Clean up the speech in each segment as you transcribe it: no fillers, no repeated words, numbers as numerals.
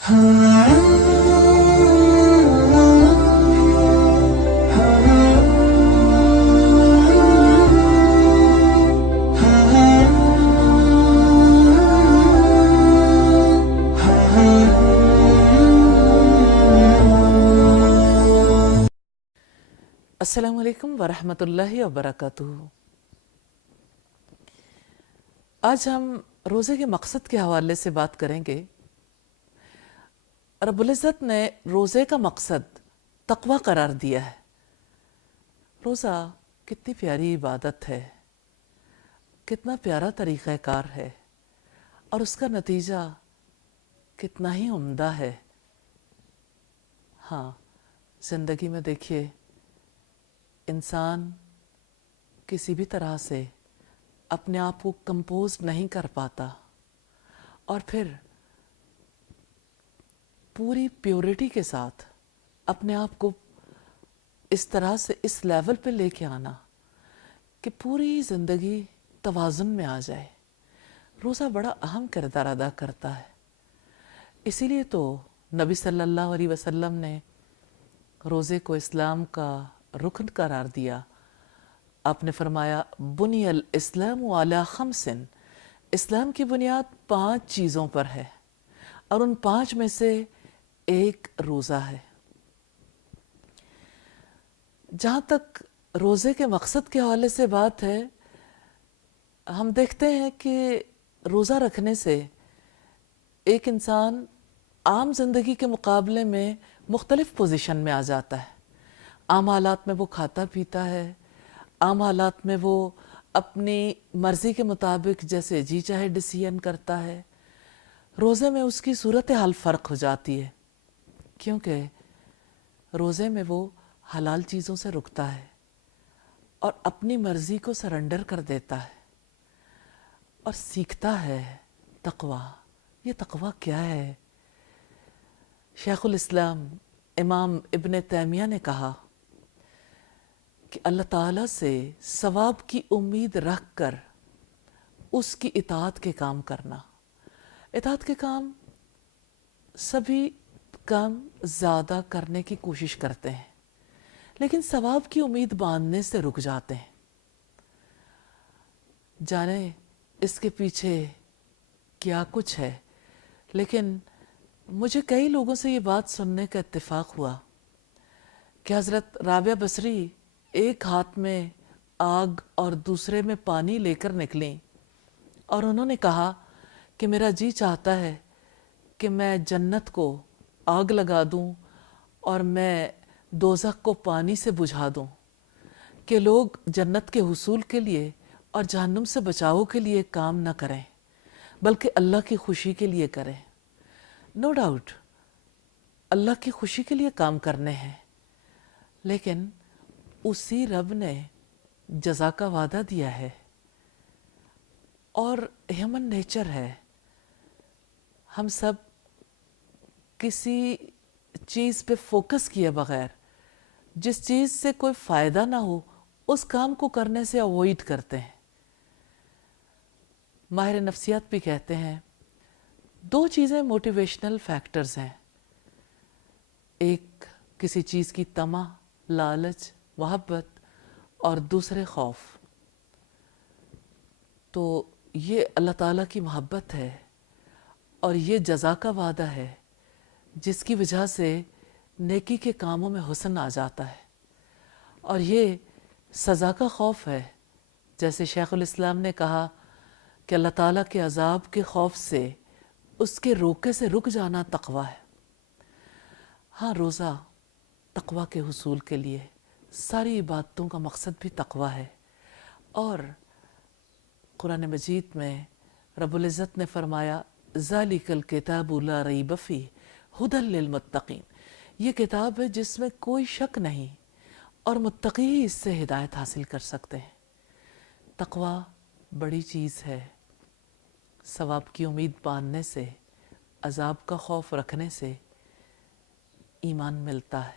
अस्सलाम वालेकुम वरहमतुल्लाहि वबरकातुहू। आज हम रोज़े के मकसद के हवाले से बात करेंगे। रब्बुल इज़्ज़त ने रोज़े का मकसद तक़वा करार दिया है। रोज़ा कितनी प्यारी इबादत है, कितना प्यारा तरीक़ाकार है और उसका नतीजा कितना ही उम्दा है। हाँ, ज़िंदगी में देखिए, इंसान किसी भी तरह से अपने आप को कंपोज नहीं कर पाता और फिर पूरी प्योरिटी के साथ अपने आप को इस तरह से इस लेवल पे लेके आना कि पूरी ज़िंदगी तवाज़ुन में आ जाए। रोज़ा बड़ा अहम किरदार अदा करता है। इसीलिए तो नबी सल्लल्लाहु अलैहि वसल्लम ने रोज़े को इस्लाम का रुकन करार दिया। आपने फरमाया, बुनियल इस्लाम अला खमसिन, इस्लाम की बुनियाद 5 चीज़ों पर है और उन 5 में से एक रोज़ा है। जहाँ तक रोज़े के मकसद के हवाले से बात है, हम देखते हैं कि रोज़ा रखने से एक इंसान आम ज़िंदगी के मुकाबले में मुख्तलिफ़ पोजीशन में आ जाता है। आम हालात में वो खाता पीता है, आम हालात में वो अपनी मर्ज़ी के मुताबिक जैसे जी चाहे डिसीजन करता है। रोज़े में उसकी सूरत हाल फ़र्क हो जाती है, क्योंकि रोज़े में वो हलाल चीज़ों से रुकता है और अपनी मर्ज़ी को सरेंडर कर देता है और सीखता है तक़वा। ये तक़वा क्या है? शेखुल इस्लाम इमाम इब्न तैमिया ने कहा कि अल्लाह ताला से सवाब की उम्मीद रख कर उसकी इताअत के काम करना। इताअत के काम सभी कम ज़्यादा करने की कोशिश करते हैं, लेकिन सवाब की उम्मीद बांधने से रुक जाते हैं। जाने इसके पीछे क्या कुछ है, लेकिन मुझे कई लोगों से ये बात सुनने का इत्तेफाक हुआ कि हज़रत राबिया बसरी एक हाथ में आग और दूसरे में पानी लेकर निकली और उन्होंने कहा कि मेरा जी चाहता है कि मैं जन्नत को आग लगा दूं और मैं दोज़ख को पानी से बुझा दूं, कि लोग जन्नत के हुसूल के लिए और जहन्नुम से बचाव के लिए काम न करें, बल्कि अल्लाह की खुशी के लिए करें। नो डाउट अल्लाह की खुशी के लिए काम करने हैं, लेकिन उसी रब ने जज़ा का वादा दिया है और ह्यूमन नेचर है, हम सब किसी चीज़ पे फोकस किए बगैर जिस चीज़ से कोई फ़ायदा ना हो उस काम को करने से अवॉइड करते हैं। माहिर नफ्सियात भी कहते हैं 2 चीज़ें मोटिवेशनल फैक्टर्स हैं, एक किसी चीज़ की तमा, लालच, मोहब्बत और दूसरे खौफ। तो ये अल्लाह ताला की मोहब्बत है और ये जज़ा का वादा है जिसकी वजह से नेकी के कामों में हुस्न आ जाता है, और ये सज़ा का खौफ है। जैसे शेखुल इस्लाम ने कहा कि अल्लाह ताला के अज़ाब के खौफ से उसके रोके से रुक जाना तक़वा है। हाँ, रोज़ा तक़वा के हुसूल के लिए, सारी इबादतों का मकसद भी तक़वा है। और कुरान मजीद में रब्बुल इज़्ज़त ने फरमाया, ज़ालिकल किताबु ला रैब फ़ीह हुदल लिल मुत्तक़ीन, ये किताब है जिसमें कोई शक नहीं और मुत्तक़ी ही इससे हिदायत हासिल कर सकते हैं। तक़वा बड़ी चीज़ है। सवाब की उम्मीद बांधने से, अज़ाब का खौफ रखने से ईमान मिलता है।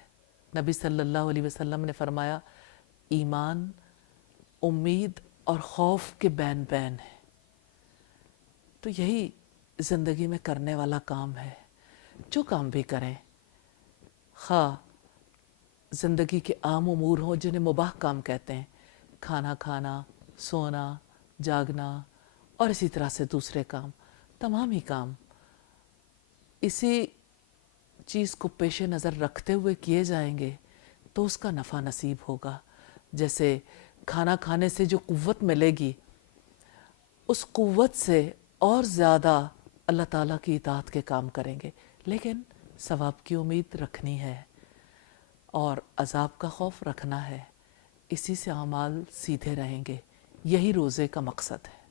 नबी सल्लल्लाहु अलैहि वसल्लम ने फरमाया, ईमान उम्मीद और खौफ के बैन है। तो यही ज़िंदगी में करने वाला काम है। जो काम भी करें, खा ज़िंदगी के आम उमूर हों जिन्हें मुबाह काम कहते हैं, खाना खाना, सोना, जागना और इसी तरह से दूसरे काम, तमाम ही काम इसी चीज़ को पेश नज़र रखते हुए किए जाएंगे तो उसका नफ़ा नसीब होगा। जैसे खाना खाने से जो क़ुव्वत मिलेगी, उस क़ुव्वत से और ज़्यादा अल्लाह ताला की इताअत के काम करेंगे, लेकिन सवाब की उम्मीद रखनी है और अज़ाब का खौफ रखना है। इसी से अमाल सीधे रहेंगे। यही रोज़े का मकसद है।